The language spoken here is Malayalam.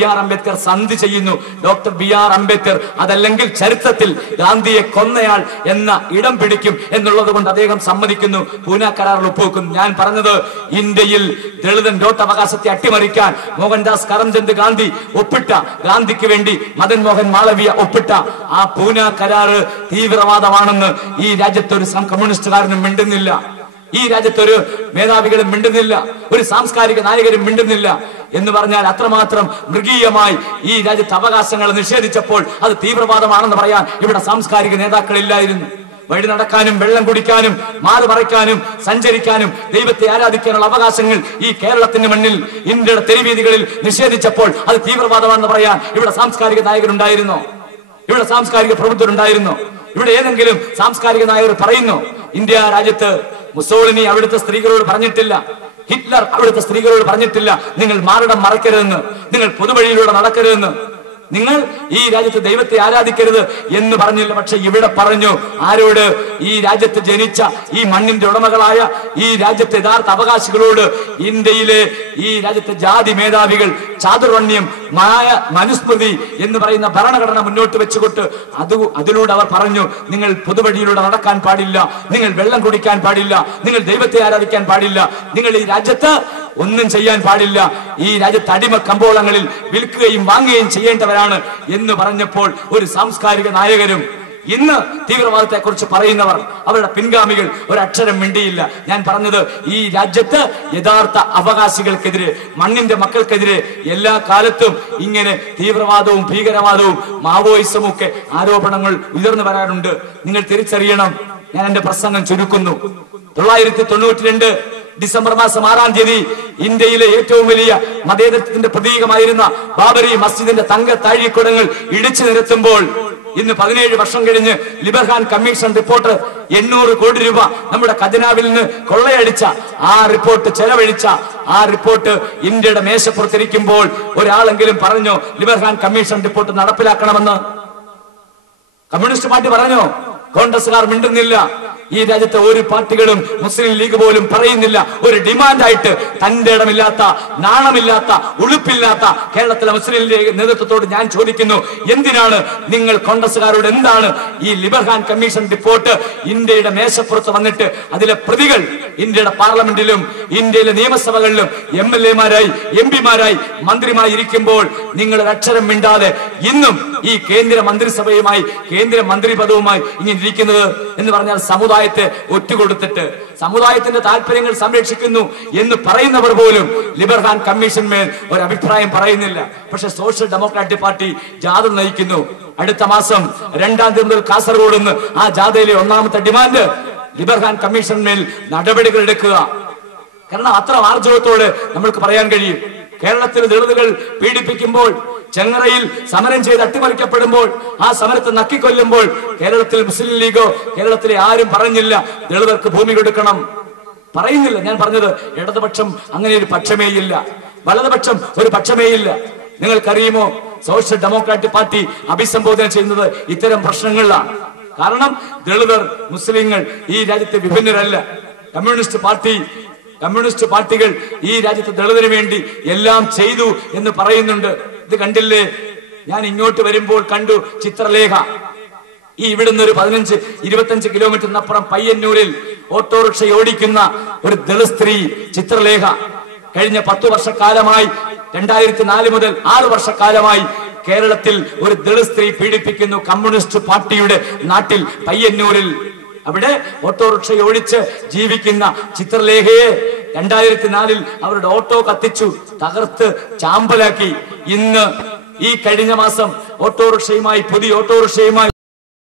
ബി ആർ അംബേദ്കർ സന്ധി ചെയ്യുന്നു. ഡോക്ടർ ബി ആർ അംബേദ്കർ അതല്ലെങ്കിൽ ചരിത്രത്തിൽ ഗാന്ധിയെ കൊന്നയാൾ എന്ന ഇടം പിടിക്കും എന്നുള്ളത് കൊണ്ട് അദ്ദേഹം സമ്മതിക്കുന്നു. പൂന കരാറിൽ ഒപ്പുവെക്കുന്നു. ഞാൻ പറഞ്ഞത് ഇന്ത്യയിൽ ദളിതൻ വോട്ടവകാശത്തെ അട്ടിമറിക്കാൻ മോഹൻദാസ് കരംചന്ദ് ഗാന്ധി ഒപ്പിട്ട ഗാന്ധിക്ക് വേണ്ടി മദൻ മോഹൻ മാളവിയ ഒപ്പിട്ട ആ പൂന കരാറ് തീവ്രവാദമാണെന്ന് ഈ രാജ്യത്തൊരു കമ്മ്യൂണിസ്റ്റുകാരനും മിണ്ടുന്നില്ല. ഈ രാജ്യത്ത് ഒരു മേധാവികളും മിണ്ടുന്നില്ല ഒരു സാംസ്കാരിക നായകരും മിണ്ടുന്നില്ല എന്ന് പറഞ്ഞാൽ അത്രമാത്രം മൃഗീയമായി ഈ രാജ്യത്ത് അവകാശങ്ങൾ നിഷേധിച്ചപ്പോൾ അത് തീവ്രവാദമാണെന്ന് പറയാൻ ഇവിടെ സാംസ്കാരിക നേതാക്കളില്ലായിരുന്നു. വഴി നടക്കാനും വെള്ളം കുടിക്കാനും മാറ് മറയ്ക്കാനും സഞ്ചരിക്കാനും ദൈവത്തെ ആരാധിക്കാനുള്ള അവകാശങ്ങൾ ഈ കേരളത്തിന്റെ മണ്ണിൽ ഇന്ത്യയുടെ തെരുവീതികളിൽ നിഷേധിച്ചപ്പോൾ അത് തീവ്രവാദമാണെന്ന് പറയാൻ ഇവിടെ സാംസ്കാരിക നായകരുണ്ടായിരുന്നോ? ഇവിടെ സാംസ്കാരിക പ്രബുദ്ധരുണ്ടായിരുന്നോ? ഇവിടെ ഏതെങ്കിലും സാംസ്കാരിക നായകർ പറയുന്നു? ഇന്ത്യ രാജ്യത്ത് മുസോളിനി അവിടുത്തെ സ്ത്രീകളോട് പറഞ്ഞിട്ടില്ല. ഹിറ്റ്ലർ അവിടുത്തെ സ്ത്രീകളോട് പറഞ്ഞിട്ടില്ല. നിങ്ങൾ മാറിടം മറക്കരുതെന്ന്. നിങ്ങൾ പൊതുവഴിയിലൂടെ നടക്കരുതെന്ന്. നിങ്ങൾ ഈ രാജ്യത്ത് ദൈവത്തെ ആരാധിക്കരുത് എന്ന് പറഞ്ഞില്ല പക്ഷെ ഇവിടെ പറഞ്ഞു ആരോട്? ഈ രാജ്യത്ത് ജനിച്ച ഈ മണ്ണിന്റെ ഉടമകളായ ഈ രാജ്യത്തെ യഥാർത്ഥ അവകാശികളോട് ഇന്ത്യയിലെ ഈ രാജ്യത്തെ ജാതി മേധാവികൾ ചാതുർവണ്യം മായ മനുസ്മൃതി എന്ന് പറയുന്ന ഭരണഘടന മുന്നോട്ട് വെച്ചുകൊണ്ട് അത് അതിലൂടെ അവർ പറഞ്ഞു നിങ്ങൾ പൊതുവഴിയിലൂടെ നടക്കാൻ പാടില്ല നിങ്ങൾ വെള്ളം കുടിക്കാൻ പാടില്ല നിങ്ങൾ ദൈവത്തെ ആരാധിക്കാൻ പാടില്ല നിങ്ങൾ ഈ രാജ്യത്ത് ഒന്നും ചെയ്യാൻ പാടില്ല. ഈ രാജ്യത്ത് അടിമ കമ്പോളങ്ങളിൽ വിൽക്കുകയും വാങ്ങുകയും ചെയ്യേണ്ടവരാണ് എന്ന് പറഞ്ഞപ്പോൾ ഒരു സാംസ്കാരിക നായകരും ഇന്ന് തീവ്രവാദത്തെ കുറിച്ച് പറയുന്നവർ അവരുടെ പിൻഗാമികൾ ഒരക്ഷരം മിണ്ടിയില്ല. ഞാൻ പറഞ്ഞത് ഈ രാജ്യത്ത് യഥാർത്ഥ അവകാശികൾക്കെതിരെ മണ്ണിന്റെ മക്കൾക്കെതിരെ എല്ലാ കാലത്തും ഇങ്ങനെ തീവ്രവാദവും ഭീകരവാദവും മാവോയിസവും ഒക്കെ ആരോപണങ്ങൾ ഉയർന്നു വരാറുണ്ട്. നിങ്ങൾ തിരിച്ചറിയണം. ഞാൻ എന്റെ പ്രസംഗം ചുരുക്കുന്നു. തൊള്ളായിരത്തി തൊണ്ണൂറ്റി രണ്ട് ഡിസംബർ മാസം ആറാം തീയതി ഇന്ത്യയിലെ ഏറ്റവും വലിയ മതേതരത്തിന്റെ പ്രതീകമായിരുന്ന ബാബരി മസ്ജിദിന്റെ തങ്ക താഴിക്കുടങ്ങൾ ഇടിച്ചു നിരത്തുമ്പോൾ ഇന്ന് പതിനേഴ് വർഷം കഴിഞ്ഞ് ലിബർഹാൻ കമ്മീഷൻ റിപ്പോർട്ട് എണ്ണൂറ് കോടി രൂപ നമ്മുടെ ഖജനാവിൽ നിന്ന് കൊള്ളയടിച്ച ആ റിപ്പോർട്ട് ചെലവഴിച്ച ആ റിപ്പോർട്ട് ഇന്ത്യയുടെ മേശപ്പുറത്തിരിക്കുമ്പോൾ ഒരാളെങ്കിലും പറഞ്ഞോ ലിബർഹാൻ കമ്മീഷൻ റിപ്പോർട്ട് നടപ്പിലാക്കണമെന്ന്? കമ്മ്യൂണിസ്റ്റ് പാർട്ടി പറഞ്ഞോ? കോൺഗ്രസുകാർ മിണ്ടുന്നില്ല. ഈ രാജ്യത്തെ ഒരു പാർട്ടികളും മുസ്ലിം ലീഗ് പോലും പറയുന്നില്ല. ഒരു ഡിമാൻഡായിട്ട് തന്റെ ഇടമില്ലാത്ത നാണമില്ലാത്ത ഉളുപ്പില്ലാത്ത കേരളത്തിലെ മുസ്ലിം ലീഗ് നേതൃത്വത്തോട് ഞാൻ ചോദിക്കുന്നു എന്തിനാണ് നിങ്ങൾ കോൺഗ്രസ്സുകാരോട് എന്താണ് ഈ ലിബർഹാൻ കമ്മീഷൻ റിപ്പോർട്ട് ഇന്ത്യയുടെ മേശപ്പുറത്ത് വന്നിട്ട് അതിലെ പ്രതികൾ ഇന്ത്യയുടെ പാർലമെന്റിലും ഇന്ത്യയിലെ നിയമസഭകളിലും എം എൽ എമാരായി എം പിമാരായി മന്ത്രിമാരി ഇരിക്കുമ്പോൾ നിങ്ങൾ അക്ഷരം മിണ്ടാതെ ഇന്നും ഈ കേന്ദ്ര മന്ത്രിസഭയുമായി കേന്ദ്ര മന്ത്രി പദവുമായി ഇങ്ങനെ ഇരിക്കുന്നത് എന്ന് പറഞ്ഞാൽ സമുദായത്തെ ഒറ്റുകൊടുത്തിട്ട് സമുദായത്തിന്റെ താല്പര്യങ്ങൾ സംരക്ഷിക്കുന്നു എന്ന് പറയുന്നവർ പോലും ലിബർഹാൻ കമ്മീഷന്മേൽ ഒരു അഭിപ്രായം പറയുന്നില്ല. പക്ഷെ സോഷ്യൽ ഡെമോക്രാറ്റിക് പാർട്ടി ജാഥ നയിക്കുന്നു. അടുത്ത മാസം രണ്ടാം തീയതി മുതൽ കാസർഗോഡ് നിന്ന് ആ ജാഥയിലെ ഒന്നാമത്തെ ഡിമാൻഡ് ലിബർഹാൻ കമ്മീഷന്മേൽ നടപടികൾ എടുക്കുക. കാരണം അത്ര ആർജവത്തോട് നമ്മൾക്ക് പറയാൻ കഴിയും. കേരളത്തിലെ ദളിതുകൾ പീഡിപ്പിക്കുമ്പോൾ ചെങ്ങറയിൽ സമരം ചെയ്ത് അട്ടിമറിക്കപ്പെടുമ്പോൾ ആ സമരത്തെ നക്കിക്കൊല്ലുമ്പോൾ കേരളത്തിൽ മുസ്ലിം ലീഗോ കേരളത്തിലെ ആരും പറഞ്ഞില്ല ദളിതർക്ക് ഭൂമി കൊടുക്കണം. പറയുന്നില്ല. ഞാൻ പറഞ്ഞത് ഇടതുപക്ഷം അങ്ങനെ ഒരു പക്ഷമേയില്ല വലതുപക്ഷം ഒരു പക്ഷമേയില്ല നിങ്ങൾക്കറിയുമോ? സോഷ്യൽ ഡെമോക്രാറ്റിക് പാർട്ടി അഭിസംബോധന ചെയ്യുന്നത് ഇത്തരം പ്രശ്നങ്ങളിലാണ്. കാരണം ദളിതർ മുസ്ലിങ്ങൾ ഈ രാജ്യത്തെ വിഭിന്നരല്ല. കമ്മ്യൂണിസ്റ്റ് പാർട്ടി കമ്മ്യൂണിസ്റ്റ് പാർട്ടികൾ ഈ രാജ്യത്തെ ദളിതന് വേണ്ടി എല്ലാം ചെയ്തു എന്ന് പറയുന്നുണ്ട്. ഇത് കണ്ടില്ലേ? ഞാൻ ഇങ്ങോട്ട് വരുമ്പോൾ കണ്ടു ചിത്രലേഖ. ഈ ഇവിടുന്ന് ഒരു പതിനഞ്ച് ഇരുപത്തഞ്ച് കിലോമീറ്ററിനപ്പുറം പയ്യന്നൂരിൽ ഓട്ടോറിക്ഷ ഓടിക്കുന്ന ഒരു ദളിത് സ്ത്രീ ചിത്രലേഖ. കഴിഞ്ഞ പത്തു വർഷക്കാലമായി രണ്ടായിരത്തി നാല് മുതൽ ആറ് വർഷക്കാലമായി കേരളത്തിൽ ഒരു ദളിത് സ്ത്രീ പീഡിപ്പിക്കുന്നു കമ്മ്യൂണിസ്റ്റ് പാർട്ടിയുടെ നാട്ടിൽ പയ്യന്നൂരിൽ. അവിടെ ഓട്ടോറിക്ഷ ഓടിച്ച് ജീവിക്കുന്ന ചിത്രലേഖയെ രണ്ടായിരത്തി നാലിൽ അവരുടെ ഓട്ടോ കത്തിച്ചു തകർത്ത് ചാമ്പലാക്കി. ഇന്ന് ഈ കഴിഞ്ഞ മാസം ഓട്ടോറിക്ഷയുമായി പുതിയ ഓട്ടോറിക്ഷയുമായി